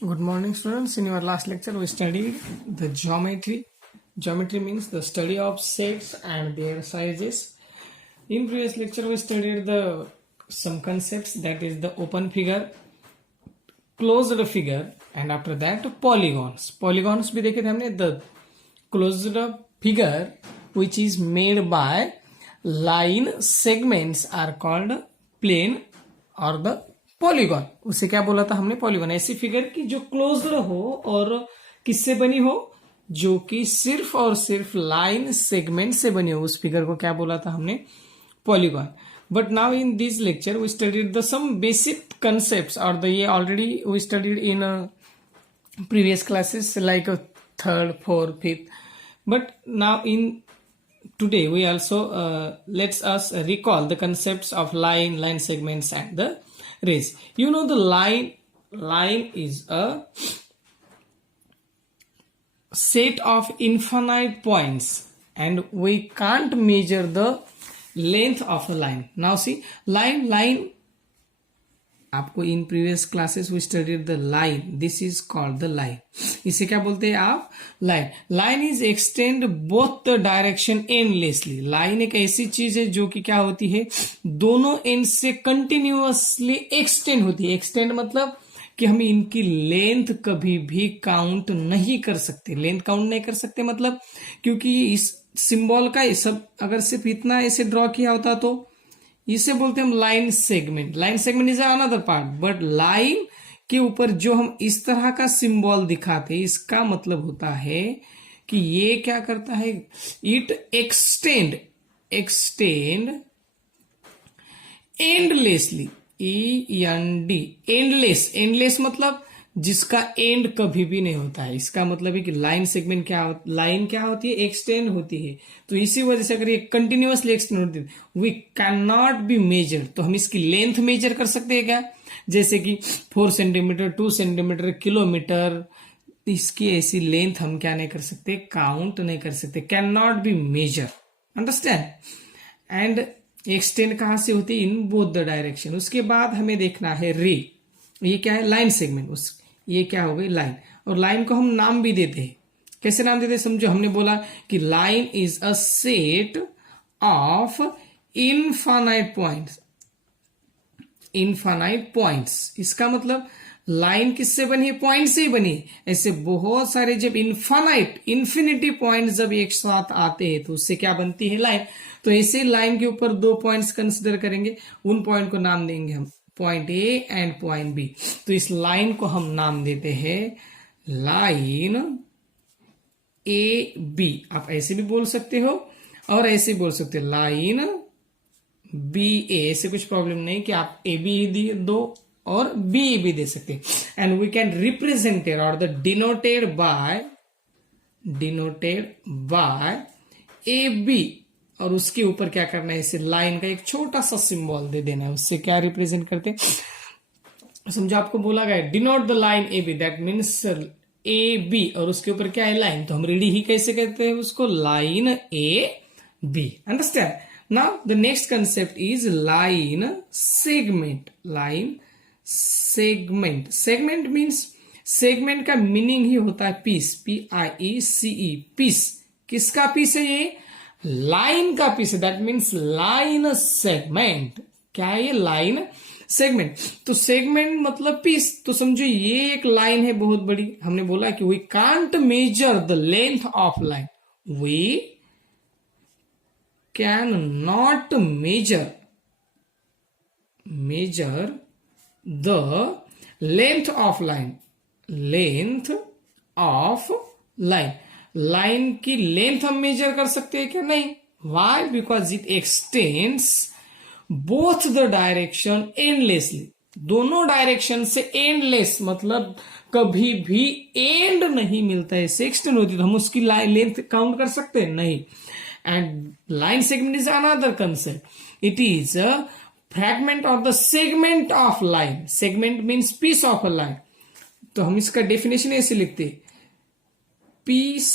Good morning, students. In your last lecture, we studied the geometry. Geometry means the study of shapes and their sizes. In previous lecture, we studied the some concepts, that is the open figure, closed figure, and after that polygons. Polygons भी देखे थे हमने. The closed figure which is made by line segments are called plane और the polygon. उसे क्या बोला था हमने? पॉलीगॉन. ऐसी फिगर की जो क्लोज्ड हो और किससे बनी हो? जो कि सिर्फ और सिर्फ लाइन सेगमेंट से बनी हो, उस फिगर को क्या बोला था हमने? Polygon. But now in this lecture we studied the some basic concepts, और ये already we studied in previous classes like third, fourth, fifth. But now in today we also let's us recall the concepts of line segments and the rays. You know the line is a set of infinite points and we can't measure the length of a line. Now see, line आपको in previous classes we studied the line. This is called the line. इसे क्या बोलते हैं आप? Line. Line is extend both the direction endlessly. Line एक ऐसी चीज है जो कि क्या होती है, दोनों एंड से कंटिन्यूअसली एक्सटेंड होती है. एक्सटेंड मतलब कि हम इनकी लेंथ कभी भी काउंट नहीं कर सकते. लेंथ काउंट नहीं कर सकते मतलब क्योंकि इस सिंबल का सब अगर सिर्फ इतना ऐसे ड्रॉ किया होता तो इसे बोलते हैं हम line segment. Line segment is another part, but line के ऊपर जो हम इस तरह का सिंबल दिखाते हैं, इसका मतलब होता है कि ये क्या करता है, it extend endlessly. END endless. Endless मतलब जिसका एंड कभी भी नहीं होता है. इसका मतलब है कि लाइन सेगमेंट लाइन क्या होती है? एक्सटेंड होती है. तो इसी वजह से अगर ये कंटिन्यूअसली एक्सटेंड होती है, we can not be measure. तो हम इसकी लेंथ मेजर कर सकते हैं क्या? जैसे कि 4 सेंटीमीटर, 2 सेंटीमीटर, किलोमीटर. इसकी ऐसी लेंथ हम क्या नहीं कर सकते? काउंट नहीं कर सकते. Can not be measure. Understand? And extend कहां से होती है? In both the direction. उसके बाद हमें देखना है रे. ये क्या है? Line segment. ये क्या हो गई? लाइन. और लाइन को हम नाम भी देते हैं. कैसे नाम देते हैं? समझो, हमने बोला कि line is a set of infinite points. इसका मतलब लाइन किससे बनी है? पॉइंट से ही बनी है. ऐसे बहुत सारे जब इन्फिनिटी पॉइंट जब एक साथ आते हैं तो उससे क्या बनती है? लाइन. तो ऐसे लाइन के ऊपर 2 पॉइंट्स कंसिडर करेंगे. उन पॉइंट को नाम देंगे हम point A and point B. तो इस लाइन को हम नाम देते हैं लाइन ए बी. आप ऐसे भी बोल सकते हो और ऐसे भी बोल सकते हो लाइन बी ए. ऐसे कुछ प्रॉब्लम नहीं कि आप ए बी दो और बी भी दे सकते हैं. एंड वी कैन रिप्रेजेंटेड और the denoted by A B. और उसके ऊपर क्या करना है? इसे लाइन का एक छोटा सा सिंबल दे देना है. उससे क्या रिप्रेजेंट करते हैं? समझो आपको बोला गया denote the line A B, that means A B, और उसके ऊपर क्या है? लाइन. तो हम रेडी ही कैसे कहते हैं उसको? Line A B. Understand? Now the next concept is line segment. Segment means, segment का मीनिंग ही होता है पीस. PIECE. पीस. किसका पीस है? ये लाइन का पीस है. That means line segment. क्या है ये? Line segment. तो सेगमेंट मतलब पीस. तो समझो ये एक लाइन है बहुत बड़ी. हमने बोला कि we can't measure the length of line. We can not measure the length of line. Line की लेंथ हम मेजर कर सकते हैं क्या? नहीं. Why? Because it extends both the direction endlessly. दोनों डायरेक्शन से एंडलेस मतलब कभी भी एंड नहीं मिलता है. इससे एक्सटेंड होती है. तो हम उसकी लेंथ काउंट कर सकते हैं? नहीं. And line segment is another concept. It is a fragment of the segment of line. Segment means piece of a line. तो हम इसका डेफिनेशन ऐसे लिखते हैं, piece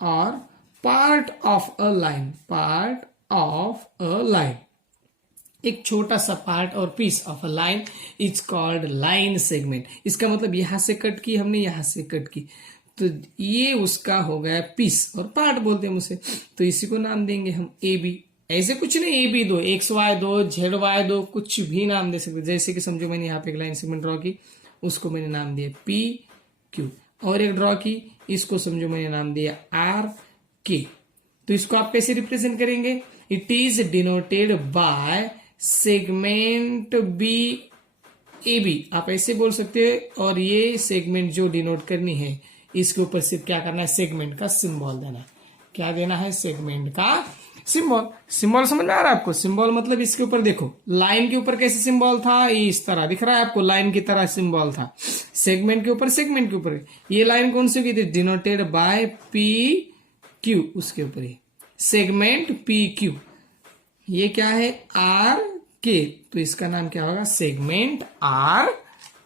or part of a line. एक छोटा सा पार्ट और piece of a line is called line segment. इसका मतलब यहां से कट की हमने, यहां से कट की, तो ये उसका हो गया पीस, और पार्ट बोलते हैं उसे, तो इसी को नाम देंगे हम ए बी। ऐसे कुछ नहीं ए बी दो, एक्स वाई दो, जेड वाई दो, कुछ भी नाम दे सकते। जैसे कि समझो मैंने यहाँ पे एक लाइन सेगमेंट ड्रॉ की, उसको मैंने नाम दिया पी क्यू, और एक ड्रॉ की, इसको समझो मैंने नाम दिया आर के। तो इसको आप कैसे रिप्रेजेंट करेंगे? It is denoted by segment B A B, आप ऐसे बोल सकते हो। और ये सेगमेंट जो डिनोट करनी है, इसके ऊपर सिर्फ क्या करना है, सेगमेंट का सिंबल देना है। क्या देना है? सेगमेंट का सिंबल। सिंबल समझ में आ रहा है आपको? सिंबल मतलब इसके ऊपर देखो, लाइन के ऊपर कैसे सिंबल था, इस तरह दिख रहा है आपको, लाइन की तरह सिंबल था। सेगमेंट के ऊपर, सेगमेंट के ऊपर ये लाइन कौन सी थी? डिनोटेड बाय पी क्यू, उसके ऊपर ये सेगमेंट पी क्यू। ये क्या है? आर के, तो इसका नाम क्या होगा? सेगमेंट आर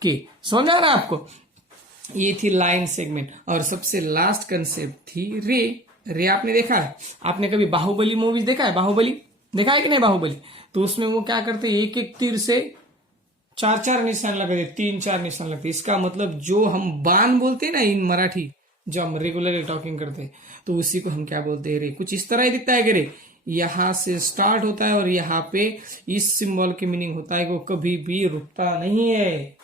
के। समझ आ रहा है आपको? ये थी लाइन सेगमेंट। और सबसे लास्ट कंसेप्ट थी रे। रे आपने देखा है? आपने कभी बाहुबली मूवीज देखा है? बाहुबली देखा है कि नहीं? बाहुबली, तो उसमें वो क्या करते, एक एक तीर से चार चार निशान लगाते, तीन चार निशान लगते। इसका मतलब जो हम बाण बोलते हैं ना इन मराठी, जो हम रेगुलरली टॉकिंग करते हैं, तो उसी को हम क्या बोलते हैं? रे। कुछ इस तरह ही दिखता है कि रे यहां से स्टार्ट होता है और यहाँ पे इस सिंबल की मीनिंग होता है कि वो कभी भी रुकता नहीं है।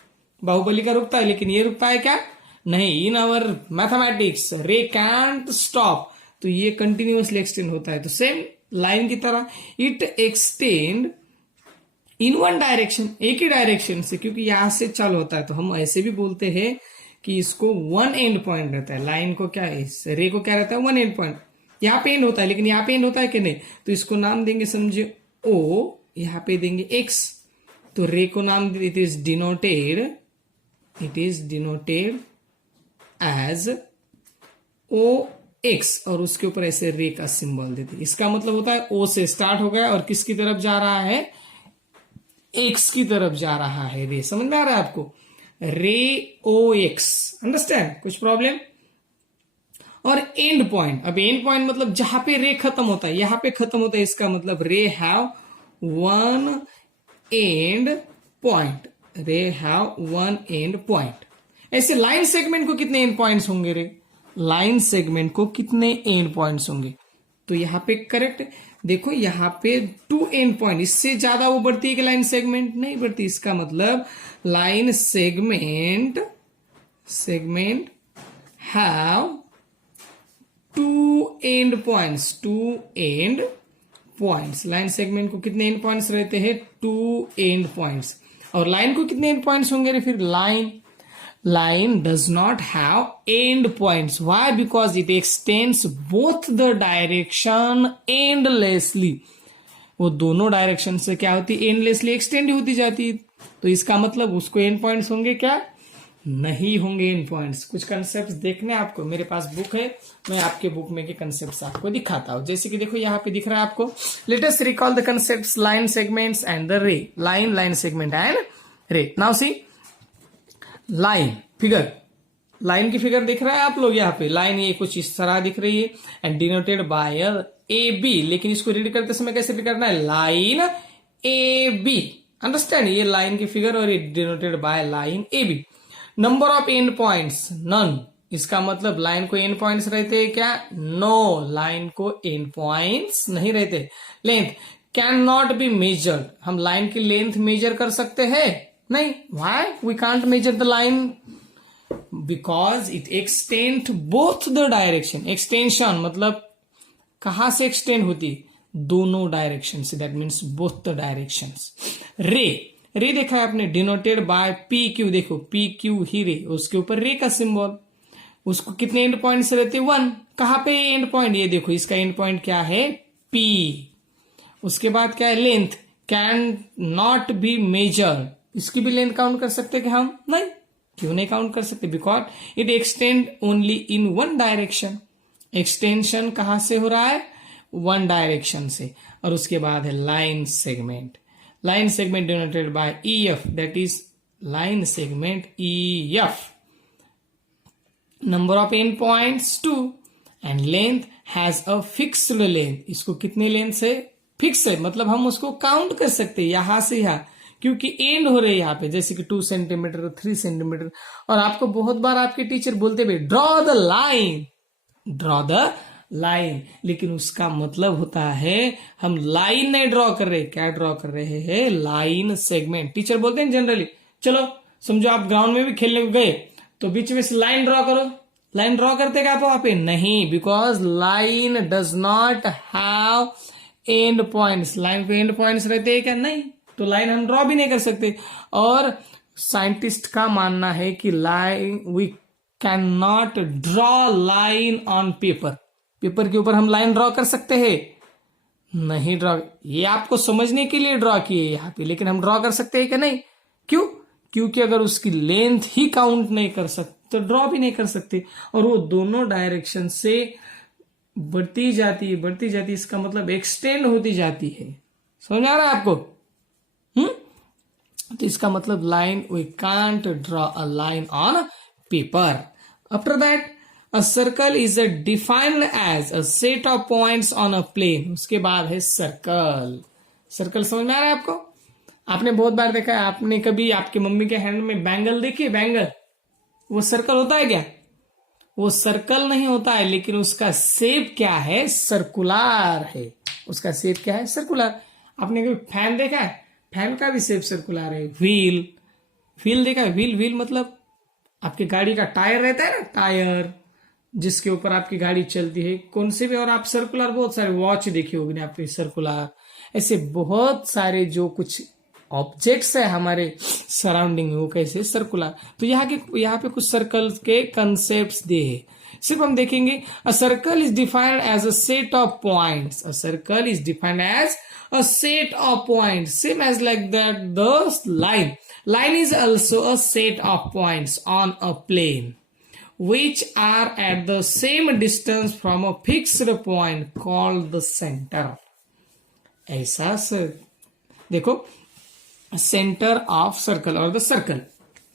बाहुबली का रुकता है, लेकिन ये रुकता है क्या? नहीं। इन आवर मैथमेटिक्स रे कैंट स्टॉप, तो ये कंटिन्यूअसली एक्सटेंड होता है। तो सेम लाइन की तरह it extend in one direction, एक ही डायरेक्शन से, क्योंकि यहां से चालू होता है। तो हम ऐसे भी बोलते हैं कि इसको वन एंड पॉइंट रहता है। लाइन को क्या है, इस रे को क्या रहता है? One and point. यहाँ पे एंड होता है, लेकिन यहाँ पे एंड होता है कि नहीं? तो इसको नाम देंगे समझे ओ, यहाँ पे देंगे एक्स। तो रे को नाम, it is denoted as O X, और उसके ऊपर ऐसे रे का सिंबल देते। इसका मतलब होता है ओ से स्टार्ट हो गया और किसकी तरफ जा रहा है? एक्स की तरफ जा रहा है रे। समझ में आ रहा है आपको? रे ओ एक्स, अंडरस्टैंड? कुछ प्रॉब्लम? और एंड पॉइंट, अब एंड पॉइंट मतलब जहां पे रे खत्म होता है, यहां पे खत्म होता है, इसका मतलब रे हैव वन एंड पॉइंट। रे हैव वन एंड पॉइंट। ऐसे लाइन सेगमेंट को कितने एंड पॉइंट्स होंगे रे? लाइन सेगमेंट को कितने एंड पॉइंट्स होंगे? तो यहां पे करेक्ट देखो, यहां पे 2 एंड पॉइंट, इससे ज्यादा वो बढ़ती है कि लाइन सेगमेंट? नहीं बढ़ती। इसका मतलब line segment have 2 and points. Line segment को कितने एंड पॉइंट्स रहते हैं? 2 एंड पॉइंट्स। और लाइन को कितने एंड पॉइंट्स होंगे रे? फिर line does not have end points. Why? Because it extends both the direction endlessly. वो दोनों डायरेक्शन से क्या होती है? एंडलेसली एक्सटेंड होती जाती है। तो इसका मतलब उसको एंड पॉइंट्स होंगे क्या? नहीं होंगे एंड पॉइंट्स। कुछ कंसेप्ट देखने आपको, मेरे पास बुक है, मैं आपके बुक में के कंसेप्ट आपको दिखाता हूं। जैसे कि देखो यहाँ पे दिख रहा है आपको, let us recall the concepts line segments and the ray. Line segment and ray. Now see line figure, line की फिगर दिख रहा है आप लोग? यहाँ पे लाइन ये कुछ इस तरह दिख रही है and denoted by A B, लेकिन इसको रीड करते समय कैसे रीड करना है? Line A B, understand? ये लाइन की फिगर और ये denoted by line A B. Number of end points none, इसका मतलब लाइन को एंड पॉइंट्स रहते हैं क्या? नो, लाइन को एंड पॉइंट्स नहीं रहते। Length can not be measured, हम लाइन की लेंथ मेजर कर सकते हैं? नहीं। Why we can't measure the line? Because it extend both the direction. Extension मतलब कहां से एक्सटेंड होती? दोनों डायरेक्शन से, that means both the directions. रे देखा है आपने, डिनोटेड बाय पी क्यू। देखो पी क्यू ही रे, उसके ऊपर रे का सिंबल। उसको कितने एंड पॉइंट्स रहते? 1। कहां पे एंड पॉइंट? ये देखो, इसका एंड पॉइंट क्या है? पी। उसके बाद क्या है? Length can not be measured, इसकी भी लेंथ काउंट कर सकते कि हम? नहीं। क्यों नहीं काउंट कर सकते? Because it extend only in one direction. Extension कहां से हो रहा है? वन डायरेक्शन से। और उसके बाद है line segment. Line segment denoted by E F, that is line segment E F. Number of end points 2 and length has a fixed length. इसको कितने लेंथ से फिक्स है, मतलब हम उसको काउंट कर सकते हैं यहां से यहां, क्योंकि एंड हो रहे हैं यहाँ पे, जैसे कि 2 सेंटीमीटर 3 सेंटीमीटर। और आपको बहुत बार आपके टीचर बोलते हुए draw the line, draw the line, लेकिन उसका मतलब होता है हम लाइन नहीं ड्रॉ कर रहे, क्या ड्रॉ कर रहे हैं, लाइन सेगमेंट। टीचर बोलते हैं जनरली, चलो समझो आप ग्राउंड में भी खेलने को गए तो बीच में से लाइन ड्रॉ करो, लाइन ड्रॉ करते क्या आप वहां पे, नहीं, because line does not have and points. Line पे एंड पॉइंट्स रहते हैं क्या, नहीं, तो लाइन हम ड्रॉ भी नहीं कर सकते। और साइंटिस्ट का मानना है कि line we can not draw line on paper, paper के ऊपर हम लाइन ड्रॉ कर सकते हैं, नहीं ड्रॉ, ये आपको समझने के लिए ड्रॉ किए यहाँ पे, लेकिन हम ड्रॉ कर सकते हैं क्या, नहीं, क्यों, क्योंकि अगर उसकी लेंथ ही काउंट नहीं कर सकते तो ड्रॉ भी नहीं कर सकते। और वो दोनों डायरेक्शन से बढ़ती जाती है, बढ़ती जाती है, इसका मतलब एक्सटेंड होती जाती है। समझ आ रहा है आपको? तो इसका मतलब line, we can't draw a line on paper. After that a circle is defined as a set of points on a plane. उसके बाद है सर्कल। सर्कल समझ में आ रहा है आपको? आपने बहुत बार देखा है, आपने कभी आपकी मम्मी के हैंड में बैंगल देखी, बैंगल, वो सर्कल होता है क्या? वो सर्कल नहीं होता है, लेकिन उसका शेप क्या है, सर्कुलर है। उसका शेप क्या है, सर्कुलर। आपने कभी फैन देखा है, फैन का भी शेप सर्कुलर है। व्हील, व्हील देखा है, व्हील, व्हील मतलब आपकी गाड़ी का टायर रहता है ना, टायर जिसके ऊपर आपकी गाड़ी चलती है, कौन से भी। और आप सर्कुलर बहुत सारे वॉच देखी होगी आपकी सर्कुलर, ऐसे बहुत सारे जो कुछ ऑब्जेक्ट्स है हमारे सराउंडिंग में, वो कैसे सर्कुलर। तो यहाँ पे कुछ सर्कल के कंसेप्ट्स दिए हैं, सिर्फ हम देखेंगे। A circle is defined as a set of points. A circle is defined as a set of points, same as like that the line. Line is also a set of points on a plane which are at the same distance from a fixed point called the center. ऐसा देखो, center of circle or the circle.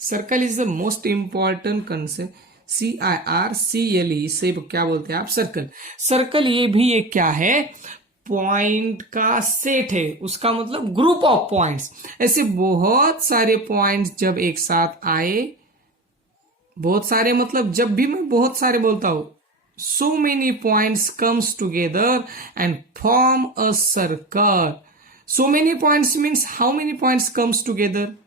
Circle is the most important concept. CIRCLE से क्या बोलते हैं आप, circle. Circle ये भी एक क्या है, पॉइंट का सेट है, उसका मतलब ग्रुप ऑफ पॉइंट्स। ऐसे बहुत सारे पॉइंट्स जब एक साथ आए, बहुत सारे मतलब जब भी मैं बहुत सारे बोलता हूं, so many points comes together and form a circle. So many points means how many points comes together,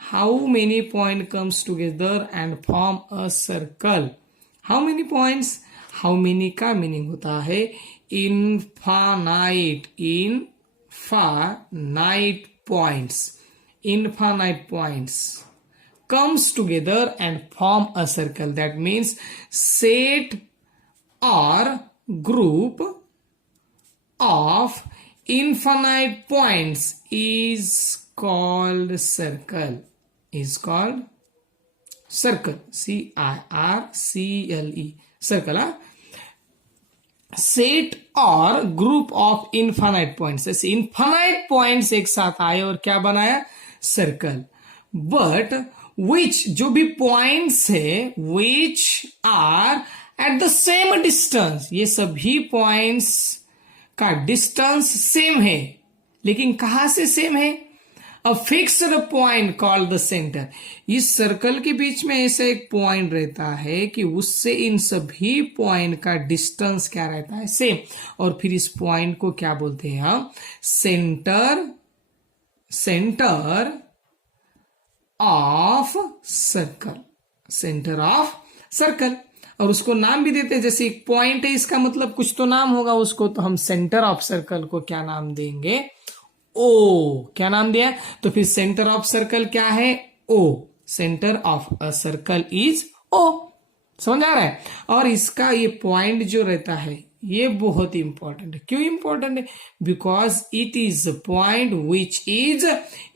how many point comes together and form a circle. How many points, how many का meaning होता है infinite, infinite points, infinite points comes together and form a circle. That means set or group of infinite points is called circle, is called circle. CIRCLE, circle. Set और group of infinite points, ऐसे infinite points एक साथ आए और क्या बनाया, circle. But which, जो भी पॉइंट्स है, which are at the same distance, ये सभी पॉइंट्स का डिस्टेंस सेम है, लेकिन कहां से सेम है, a fixed point called the centre. इस सर्कल के बीच में ऐसा एक पॉइंट रहता है कि उससे इन सभी पॉइंट का डिस्टेंस क्या रहता है, सेम। और फिर इस पॉइंट को क्या बोलते हैं हम, centre, centre of circle, centre of circle. और उसको नाम भी देते हैं, जैसे एक पॉइंट है, इसका मतलब कुछ तो नाम होगा उसको, तो हम सेंटर ऑफ सर्कल को क्या नाम देंगे, ओ। क्या नाम दिया, तो फिर सेंटर ऑफ सर्कल क्या है, O. Centre of a circle is O. समझ आ रहा है? और इसका ये पॉइंट जो रहता है ये बहुत इंपॉर्टेंट है। क्यों इंपॉर्टेंट है, because it is a point which is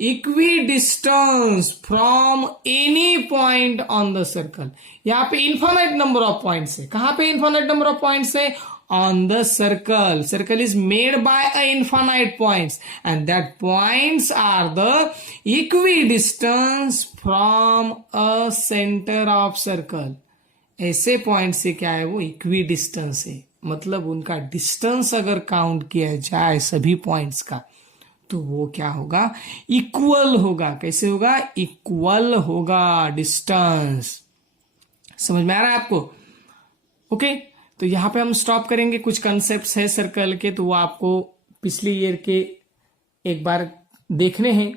equi distance from any point on the circle. यहाँ पे इन्फाइनाइट नंबर ऑफ पॉइंट्स है। कहां पे इन्फाइनाइट नंबर ऑफ पॉइंट्स है, on the circle. Circle is made by a infinite points, and that points are the equidistance from a center of circle. ऐसे point से क्या है, वो इक्विडिस्टेंस है, मतलब उनका डिस्टेंस अगर काउंट किया जाए सभी पॉइंट्स का, तो वो क्या होगा, इक्वल होगा। कैसे होगा, इक्वल होगा डिस्टेंस। समझ में आ रहा है आपको? ओके, तो यहां पे हम स्टॉप करेंगे। कुछ कंसेप्ट्स है सर्कल के, तो वो आपको पिछले ईयर के एक बार देखने हैं,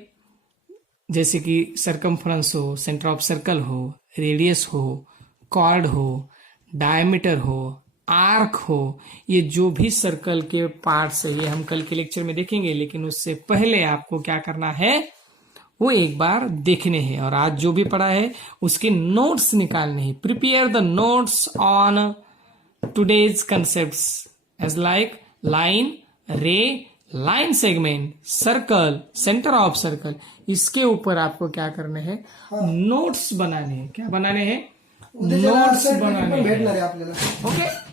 जैसे कि सरकमफ्रेंस हो, सेंटर ऑफ सर्कल हो, रेडियस हो, कॉर्ड हो, डायमीटर हो, आर्क हो। ये जो भी सर्कल के पार्ट्स है ये हम कल के लेक्चर में देखेंगे, लेकिन उससे पहले आपको क्या करना है, वो एक बार देखने हैं। और आज जो भी पढ़ा है उसके नोट्स निकालने हैं। Prepare the notes on today's concepts as like line, ray, line segment, circle, centre of circle. इसके ऊपर आपको क्या करने हैं, नोट्स बनाने हैं। क्या बनाने हैं, नोट्स बनाने हैं। भेटणार आहे आपल्याला. ओके।